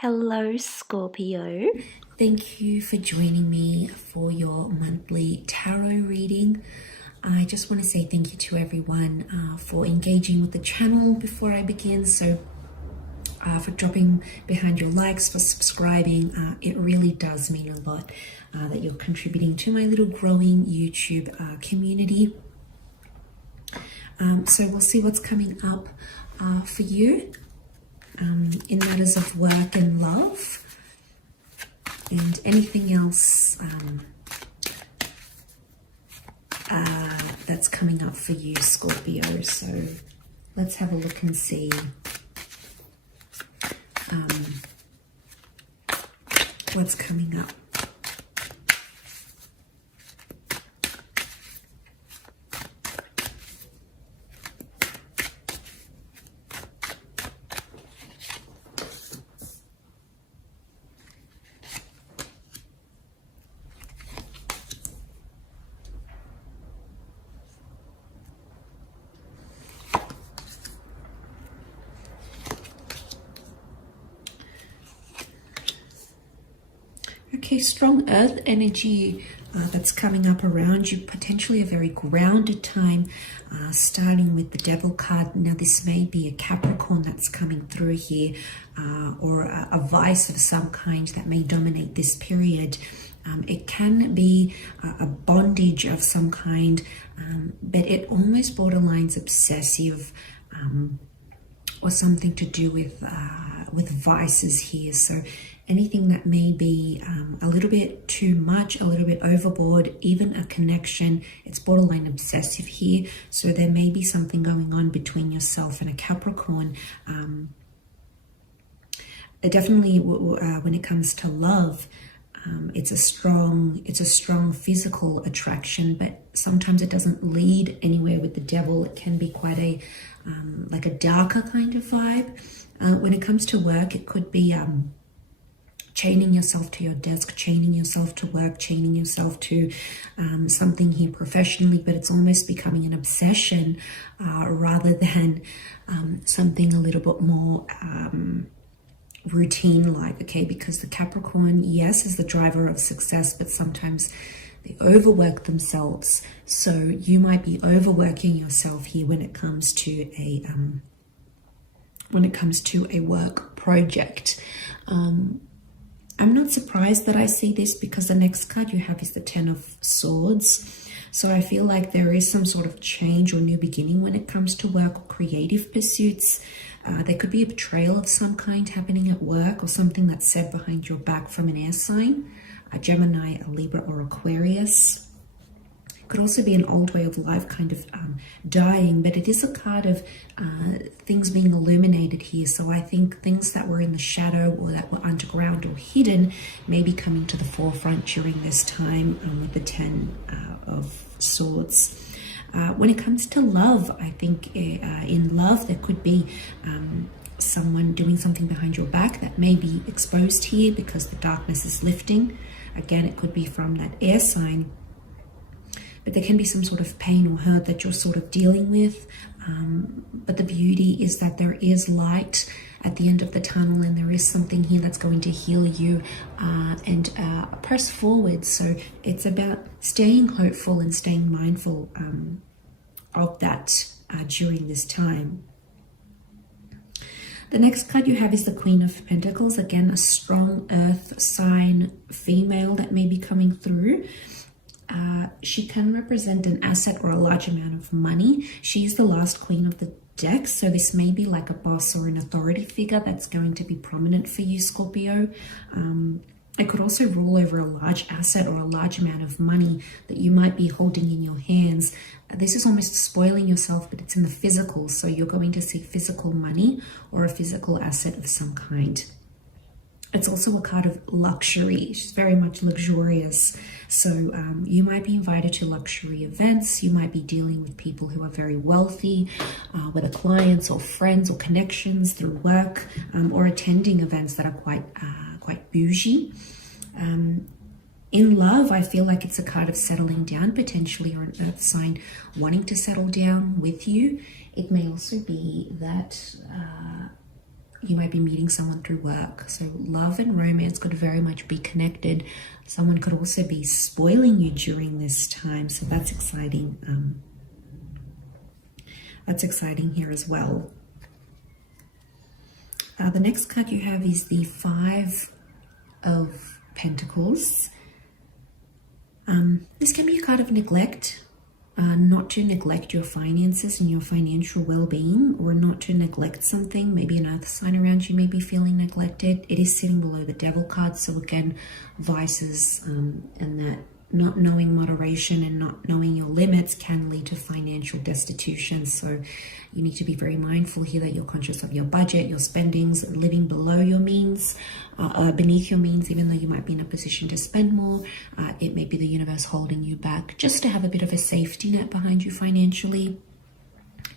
Hello, Scorpio. Thank you for joining me for your monthly tarot reading. I just want to say thank you to everyone for engaging with the channel before I begin. So for dropping behind your likes, for subscribing, it really does mean a lot that you're contributing to my little growing YouTube community. So we'll see what's coming up for you in matters of work and love. And anything else that's coming up for you, Scorpio. So let's have a look and see what's coming up. Okay, strong earth energy that's coming up around you, potentially a very grounded time, starting with the Devil card. Now, this may be a Capricorn that's coming through here, or a vice of some kind that may dominate this period. It can be a bondage of some kind, but it almost borderlines obsessive, or something to do with vices here. So anything that may be a little bit too much, a little bit overboard, even a connection, it's borderline obsessive here. So there may be something going on between yourself and a Capricorn. Definitely when it comes to love, it's a strong physical attraction, but sometimes it doesn't lead anywhere with the Devil. It can be quite a like a darker kind of vibe. When it comes to work, it could be chaining yourself to your desk, chaining yourself to work, chaining yourself to something here professionally, but it's almost becoming an obsession rather than something a little bit more routine-like, okay? Because the Capricorn, yes, is the driver of success, but sometimes they overwork themselves. So you might be overworking yourself here when it comes to a work project. I'm not surprised that I see this, because the next card you have is the Ten of Swords. So I feel like there is some sort of change or new beginning when it comes to work or creative pursuits. There could be a betrayal of some kind happening at work, or something that's said behind your back from an air sign, a Gemini, a Libra, or Aquarius. It could also be an old way of life kind of dying, but it is a card of things being illuminated here. So I think things that were in the shadow or that were underground or hidden may be coming to the forefront during this time with the Ten of Swords. When it comes to love, I think in love there could be someone doing something behind your back that may be exposed here because the darkness is lifting. Again, it could be from that air sign, but there can be some sort of pain or hurt that you're sort of dealing with. But the beauty is that there is light at the end of the tunnel, and there is something here that's going to heal you and press forward. So it's about staying hopeful and staying mindful of that during this time. The next card you have is the Queen of Pentacles. Again, a strong earth sign female that may be coming through. She can represent an asset or a large amount of money. She is the last queen of the deck, so this may be like a boss or an authority figure that's going to be prominent for you, Scorpio. It could also rule over a large asset or a large amount of money that you might be holding in your hands. This is almost spoiling yourself, but it's in the physical, so you're going to see physical money or a physical asset of some kind. It's also a card of luxury. She's very much luxurious. So you might be invited to luxury events. You might be dealing with people who are very wealthy, whether clients or friends or connections through work, or attending events that are quite bougie. In love, I feel like it's a card of settling down, potentially, or an earth sign wanting to settle down with you. It may also be that you might be meeting someone through work. So love and romance could very much be connected. Someone could also be spoiling you during this time. So that's exciting. That's exciting here as well. The next card you have is the Five of Pentacles. This can be a card of neglect. Not to neglect your finances and your financial well-being, or not to neglect something. Maybe an earth sign around you may be feeling neglected. It is sitting below the Devil card, so again, vices and that not knowing moderation and not knowing your limits can lead to financial destitution. So you need to be very mindful here that you're conscious of your budget, your spendings, living below your means, beneath your means, even though you might be in a position to spend more. It may be the universe holding you back just to have a bit of a safety net behind you financially.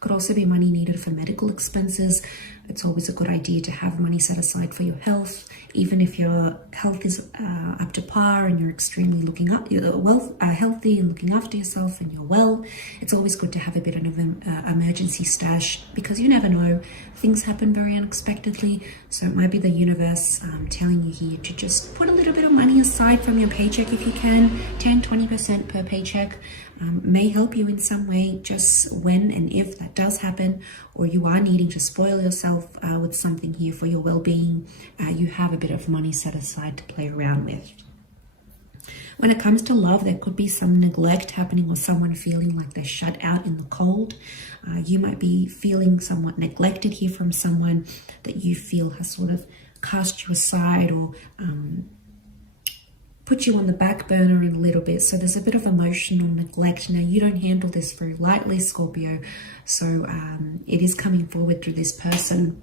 Could also be money needed for medical expenses. It's always a good idea to have money set aside for your health, even if your health is up to par and you're extremely healthy and looking after yourself and you're well. It's always good to have a bit of an emergency stash, because you never know, things happen very unexpectedly. So it might be the universe telling you here to just put a little bit of money aside from your paycheck if you can. 10-20% per paycheck may help you in some way, just when and if that does happen, or you are needing to spoil yourself with something here for your well-being. You have a bit of money set aside to play around with. When it comes to love, there could be some neglect happening, or someone feeling like they're shut out in the cold. You might be feeling somewhat neglected here from someone that you feel has sort of cast you aside, or put you on the back burner in a little bit. So there's a bit of emotional neglect. Now, you don't handle this very lightly, Scorpio. So it is coming forward through this person.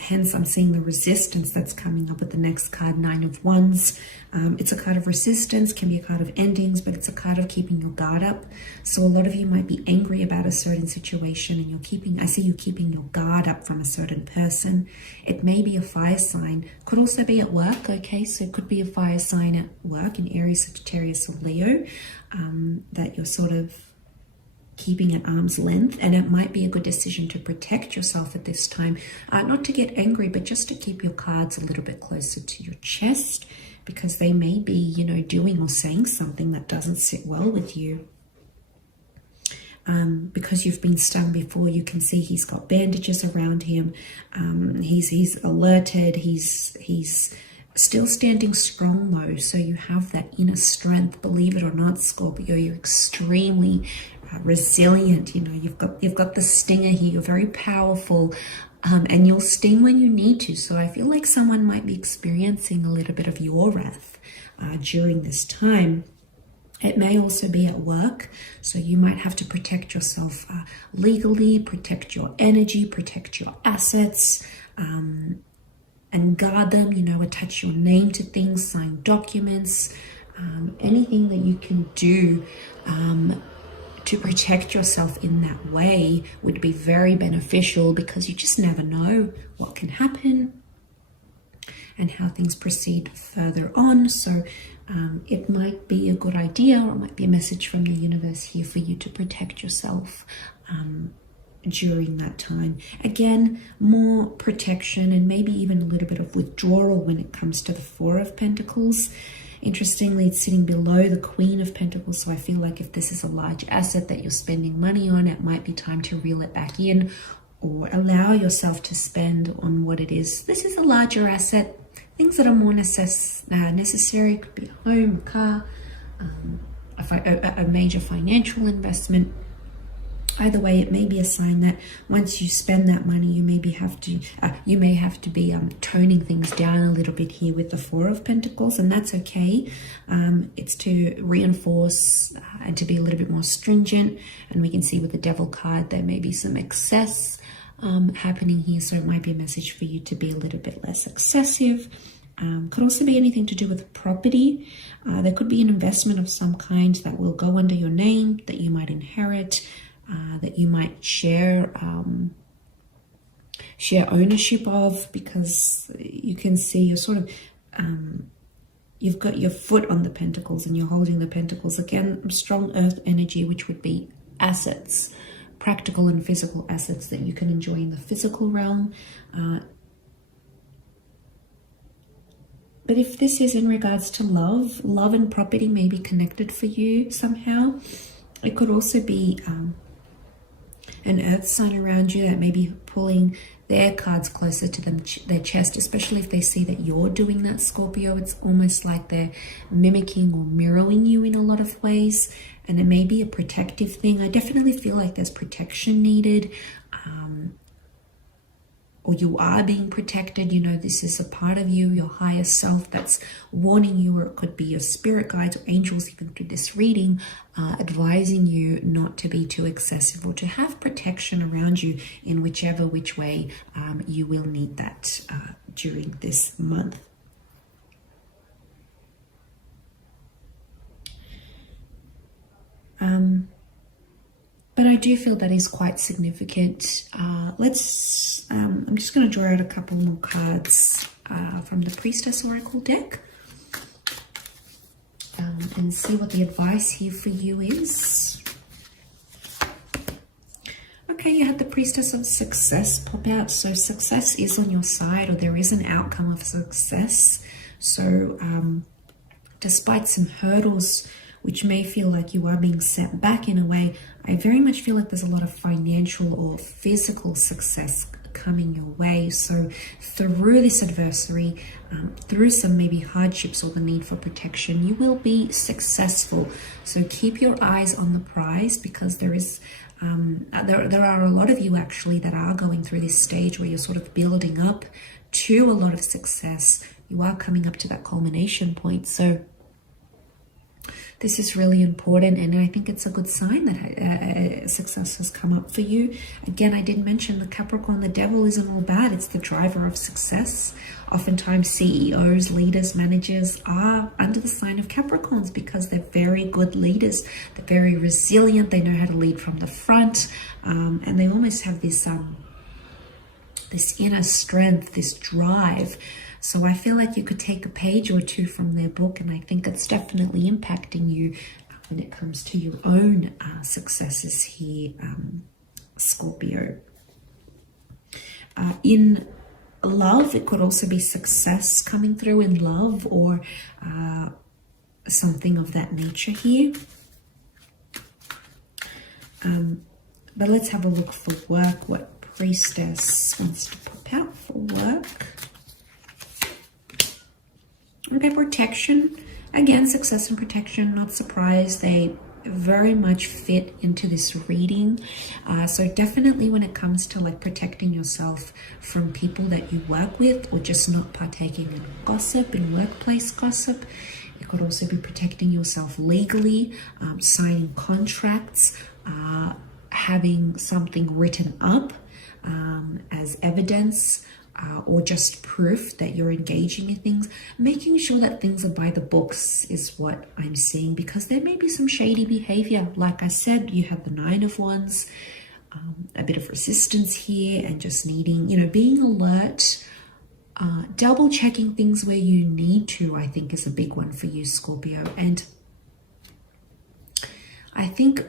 Hence, I'm seeing the resistance that's coming up with the next card, Nine of Wands. It's a card of resistance, can be a card of endings, but it's a card of keeping your guard up. So a lot of you might be angry about a certain situation, and I see you keeping your guard up from a certain person. It may be a fire sign, could also be at work, okay? So it could be a fire sign at work in Aries, Sagittarius, or Leo, that you're sort of keeping at arm's length, and it might be a good decision to protect yourself at this time, not to get angry, but just to keep your cards a little bit closer to your chest, because they may be, you know, doing or saying something that doesn't sit well with you. Because you've been stung before, you can see he's got bandages around him. He's alerted. He's still standing strong though, so you have that inner strength. Believe it or not, Scorpio, you're extremely resilient. You know, you've got the stinger here. You're very powerful, and you'll sting when you need to. So I feel like someone might be experiencing a little bit of your wrath during this time. It may also be at work, so you might have to protect yourself legally, protect your energy, protect your assets, and guard them. You know, attach your name to things, sign documents, anything that you can do to protect yourself in that way would be very beneficial, because you just never know what can happen and how things proceed further on. So it might be a good idea, or it might be a message from the universe here for you to protect yourself during that time. Again, more protection and maybe even a little bit of withdrawal when it comes to the Four of Pentacles. Interestingly, it's sitting below the Queen of Pentacles, so I feel like if this is a large asset that you're spending money on, it might be time to reel it back in, or allow yourself to spend on what it is. This is a larger asset, things that are more necessary. It could be a home, a car, a major financial investment. Either way, it may be a sign that once you spend that money, you may have to be toning things down a little bit here with the Four of Pentacles, and that's okay. It's to reinforce and to be a little bit more stringent. And we can see with the Devil card, there may be some excess happening here, so it might be a message for you to be a little bit less excessive. Could also be anything to do with property. There could be an investment of some kind that will go under your name, that you might inherit, that you might share ownership of, because you can see you're sort of you've got your foot on the Pentacles and you're holding the Pentacles. Again, strong earth energy, which would be assets. practical and physical assets that you can enjoy in the physical realm. But if this is in regards to love and property may be connected for you somehow. It could also be an earth sign around you that may be pulling their cards closer to their chest, especially if they see that you're doing that, Scorpio. It's almost like they're mimicking or mirroring you in a lot of ways, and it may be a protective thing. I definitely feel like there's protection needed, or you are being protected. You know, this is a part of you, your higher self, that's warning you, or it could be your spirit guides or angels, even through this reading, advising you not to be too excessive or to have protection around you in which way you will need that during this month. But I do feel that is quite significant. I'm just going to draw out a couple more cards from the Priestess Oracle deck and see what the advice here for you is. Okay, you had the Priestess of Success pop out. So success is on your side, or there is an outcome of success. So despite some hurdles which may feel like you are being set back in a way, I very much feel like there's a lot of financial or physical success coming your way. So through this adversary, through some maybe hardships or the need for protection, you will be successful. So keep your eyes on the prize, because there is there are a lot of you actually that are going through this stage where you're sort of building up to a lot of success. You are coming up to that culmination point. So this is really important, and I think it's a good sign that success has come up for you. Again, I did mention the Capricorn, the devil isn't all bad. It's the driver of success. Oftentimes CEOs, leaders, managers are under the sign of Capricorns because they're very good leaders. They're very resilient. They know how to lead from the front, and they almost have this inner strength, this drive. So I feel like you could take a page or two from their book, and I think it's definitely impacting you when it comes to your own successes here, Scorpio. In love, it could also be success coming through in love, or something of that nature here. But let's have a look for work, what Priestess wants to pop out for work. Okay, protection. Again, success and protection, not surprised. They very much fit into this reading. So definitely when it comes to like protecting yourself from people that you work with, or just not partaking in gossip, in workplace gossip. It could also be protecting yourself legally, signing contracts, having something written up as evidence, or just proof that you're engaging in things. Making sure that things are by the books is what I'm seeing, because there may be some shady behavior. Like I said, you have the Nine of Wands, a bit of resistance here, and just needing, being alert, double checking things where you need to, I think is a big one for you, Scorpio. And I think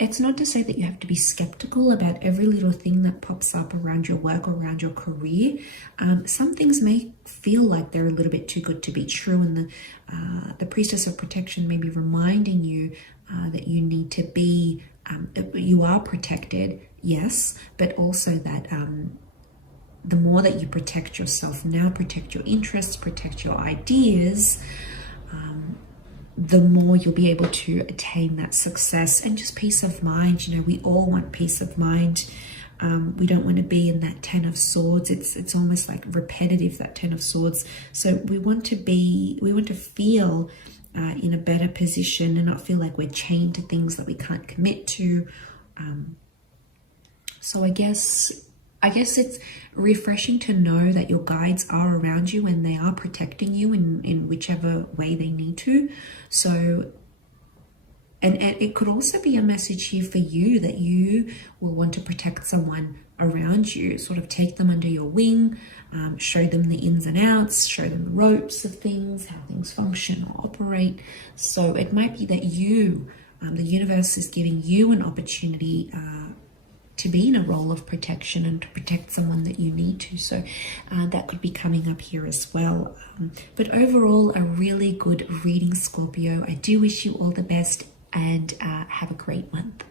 it's not to say that you have to be skeptical about every little thing that pops up around your work or around your career. Some things may feel like they're a little bit too good to be true, and the Priestess of Protection may be reminding you that you need to be, you are protected, yes, but also that the more that you protect yourself now, protect your interests, protect your ideas, the more you'll be able to attain that success and just peace of mind. We all want peace of mind. We don't want to be in that Ten of Swords. It's almost like repetitive, that Ten of Swords. So we want to feel in a better position and not feel like we're chained to things that we can't commit to. So I guess it's refreshing to know that your guides are around you and they are protecting you in whichever way they need to. So, and it could also be a message here for you that you will want to protect someone around you, sort of take them under your wing, show them the ins and outs, show them the ropes of things, how things function or operate. So it might be that you The universe is giving you an opportunity to be in a role of protection and to protect someone that you need to. So that could be coming up here as well. But overall, a really good reading, Scorpio. I do wish you all the best and have a great month.